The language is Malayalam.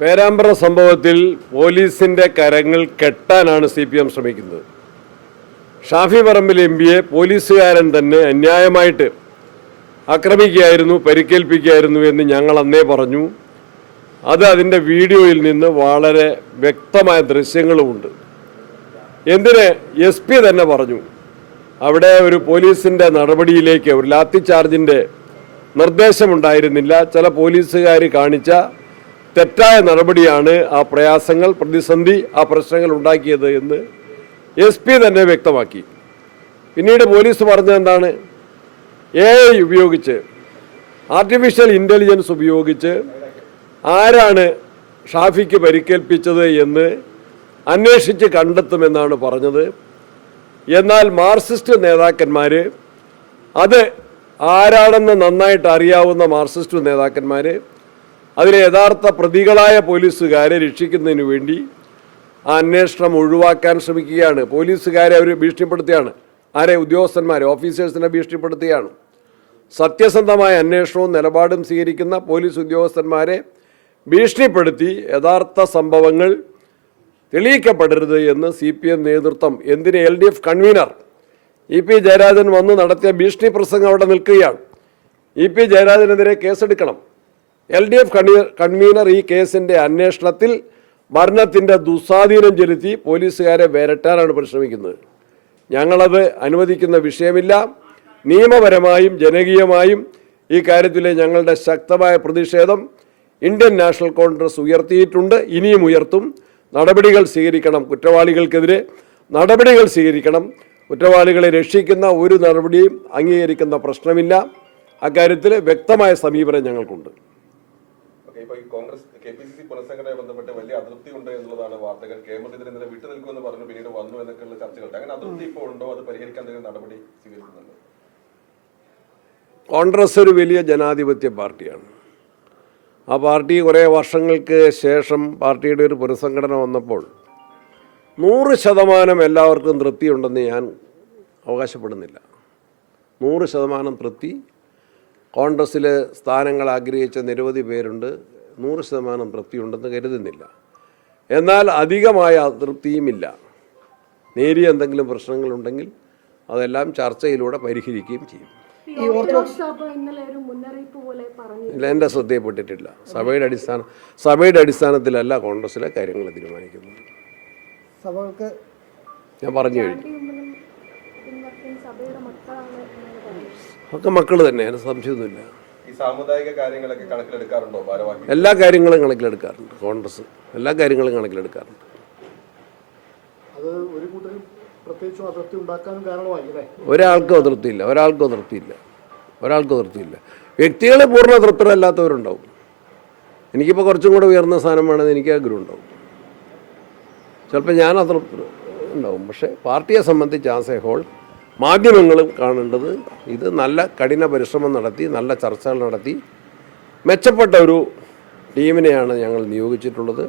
പേരാമ്പ്ര സംഭവത്തിൽ പോലീസിൻ്റെ കരങ്ങൾ കെട്ടാനാണ് CPM ശ്രമിക്കുന്നത്. ഷാഫി പറമ്പിൽ MPയെ പോലീസുകാരൻ തന്നെ അന്യായമായിട്ട് ആക്രമിക്കുകയായിരുന്നു, പരിക്കേൽപ്പിക്കുകയായിരുന്നു എന്ന് ഞങ്ങൾ അന്നേ പറഞ്ഞു. അത് അതിൻ്റെ വീഡിയോയിൽ നിന്ന് വളരെ വ്യക്തമായ ദൃശ്യങ്ങളുമുണ്ട്. എന്തിന് SP തന്നെ പറഞ്ഞു, അവിടെ ഒരു പോലീസിൻ്റെ നടപടിയിലേക്ക് ഒരു ലാത്തി ചാർജിൻ്റെ നിർദ്ദേശമുണ്ടായിരുന്നില്ല. ചില പോലീസുകാർ കാണിച്ച തെറ്റായ നടപടിയാണ് ആ പ്രയാസങ്ങൾ, പ്രതിസന്ധി, ആ പ്രശ്നങ്ങൾ ഉണ്ടാക്കിയത് എന്ന് SP തന്നെ വ്യക്തമാക്കി. പിന്നീട് പോലീസ് പറഞ്ഞത് എന്താണ്? AI ഉപയോഗിച്ച്, ആർട്ടിഫിഷ്യൽ ഇൻ്റലിജൻസ് ഉപയോഗിച്ച് ആരാണ് ഷാഫിക്ക് പരിക്കേൽപ്പിച്ചത് എന്ന് അന്വേഷിച്ച് കണ്ടെത്തുമെന്നാണ് പറഞ്ഞത്. എന്നാൽ മാർക്സിസ്റ്റ് നേതാക്കന്മാർ, അത് ആരാണെന്ന് നന്നായിട്ട് അറിയാവുന്ന മാർക്സിസ്റ്റ് നേതാക്കന്മാർ അതിലെ യഥാർത്ഥ പ്രതികളായ പോലീസുകാരെ രക്ഷിക്കുന്നതിന് വേണ്ടി ആ അന്വേഷണം ഒഴിവാക്കാൻ ശ്രമിക്കുകയാണ്. പോലീസുകാരെ അവർ ഭീഷണിപ്പെടുത്തുകയാണ്. ആരെ? ഉദ്യോഗസ്ഥന്മാരെ, ഓഫീസേഴ്സിനെ ഭീഷണിപ്പെടുത്തുകയാണ്. സത്യസന്ധമായ അന്വേഷണവും നിലപാടും സ്വീകരിക്കുന്ന പോലീസ് ഉദ്യോഗസ്ഥന്മാരെ ഭീഷണിപ്പെടുത്തി യഥാർത്ഥ സംഭവങ്ങൾ തെളിയിക്കപ്പെടരുത് എന്ന് CPM നേതൃത്വം, എന്തിന് LDF കൺവീനർ EP ജയരാജൻ വന്ന് നടത്തിയ ഭീഷണി പ്രസംഗം അവിടെ നിൽക്കുകയാണ്. EP ജയരാജനെതിരെ കേസെടുക്കണം. LDF കൺവീനർ ഈ കേസിൻ്റെ അന്വേഷണത്തിൽ ഭരണത്തിൻ്റെ ദുസ്വാധീനം ചെലുത്തി പോലീസുകാരെ വരട്ടാനാണ് പരിശ്രമിക്കുന്നത്. ഞങ്ങളത് അനുവദിക്കുന്ന വിഷയമില്ല. നിയമപരമായും ജനകീയമായും ഈ കാര്യത്തിലെ ഞങ്ങളുടെ ശക്തമായ പ്രതിഷേധം ഇന്ത്യൻ നാഷണൽ കോൺഗ്രസ് ഉയർത്തിയിട്ടുണ്ട്, ഇനിയും ഉയർത്തും. നടപടികൾ സ്വീകരിക്കണം, കുറ്റവാളികൾക്കെതിരെ നടപടികൾ സ്വീകരിക്കണം. കുറ്റവാളികളെ രക്ഷിക്കുന്ന ഒരു നടപടിയും അംഗീകരിക്കുന്ന പ്രശ്നമില്ല. അക്കാര്യത്തിൽ വ്യക്തമായ സമീപനം ഞങ്ങൾക്കുണ്ട്. കോൺഗ്രസ് KPCC പുനഃസംഘടനയെ ബന്ധപ്പെട്ട് വലിയ അതൃപ്തി ഉണ്ട് എന്നുള്ളതാണ് വാർത്തകൾ. കേന്ദ്രത്തിനെതിരെ വിട്ടുനിൽക്കുമെന്ന് പറഞ്ഞു, പിന്നീട് വന്നു എന്നൊക്കെയുള്ള ചർച്ചകളുണ്ട്. അങ്ങനെ അതൃപ്തി ഇപ്പോൾ ഉണ്ടോ? അത് പരിഹരിക്കാൻ എന്തെങ്കിലും നടപടി സ്വീകരിക്കുന്നുണ്ടോ? കോൺഗ്രസ് ഒരു വലിയ ജനാധിപത്യ പാർട്ടിയാണ്. ആ പാർട്ടി കുറേ വർഷങ്ങൾക്ക് ശേഷം പാർട്ടിയുടെ ഒരു പുനഃസംഘടന വന്നപ്പോൾ 100% എല്ലാവർക്കും തൃപ്തിയുണ്ടെന്ന് ഞാൻ അവകാശപ്പെടുന്നില്ല. 100% തൃപ്തി. കോൺഗ്രസ്സിൽ സ്ഥാനങ്ങൾ ആഗ്രഹിച്ച നിരവധി പേരുണ്ട്. 100% തൃപ്തിയുണ്ടെന്ന് കരുതുന്നില്ല. എന്നാൽ അധികമായ അതൃപ്തിയുമില്ല. നേരിയ എന്തെങ്കിലും പ്രശ്നങ്ങളുണ്ടെങ്കിൽ അതെല്ലാം ചർച്ചയിലൂടെ പരിഹരിക്കുകയും ചെയ്യും. ഇല്ല, എൻ്റെ ശ്രദ്ധയിൽപ്പെട്ടിട്ടില്ല. സഭയുടെ അടിസ്ഥാനത്തിലല്ല കോൺഗ്രസിലെ കാര്യങ്ങൾ തീരുമാനിക്കുന്നത്. ഞാൻ പറഞ്ഞു കഴിഞ്ഞു. ഒക്കെ മക്കൾ തന്നെ, അതിന് സംശയമൊന്നുമില്ല. എല്ലാ കാര്യങ്ങളും കണക്കിലെടുക്കാറുണ്ട് കോൺഗ്രസ്. എല്ലാ കാര്യങ്ങളും കണക്കിലെടുക്കാറുണ്ട്. ഒരാൾക്കും അതൃപ്തിയില്ല. വ്യക്തികളെ പൂർണ്ണ തൃപ്തരല്ലാത്തവരുണ്ടാവും. എനിക്കിപ്പോൾ കുറച്ചും കൂടെ ഉയർന്ന സ്ഥാനം വേണമെന്ന് എനിക്ക് ആഗ്രഹം ഉണ്ടാവും. ചിലപ്പോൾ ഞാൻ അതൃപ്തി ഉണ്ടാവും. പക്ഷേ പാർട്ടിയെ സംബന്ധിച്ച് ആസ് എ ഹോൾ മാധ്യമങ്ങളും കാണേണ്ടത് ഇത് നല്ല കഠിന പരിശ്രമം നടത്തി, നല്ല ചർച്ചകൾ നടത്തി മെച്ചപ്പെട്ട ഒരു ടീമിനെയാണ് ഞങ്ങൾ നിയോഗിച്ചിട്ടുള്ളത്.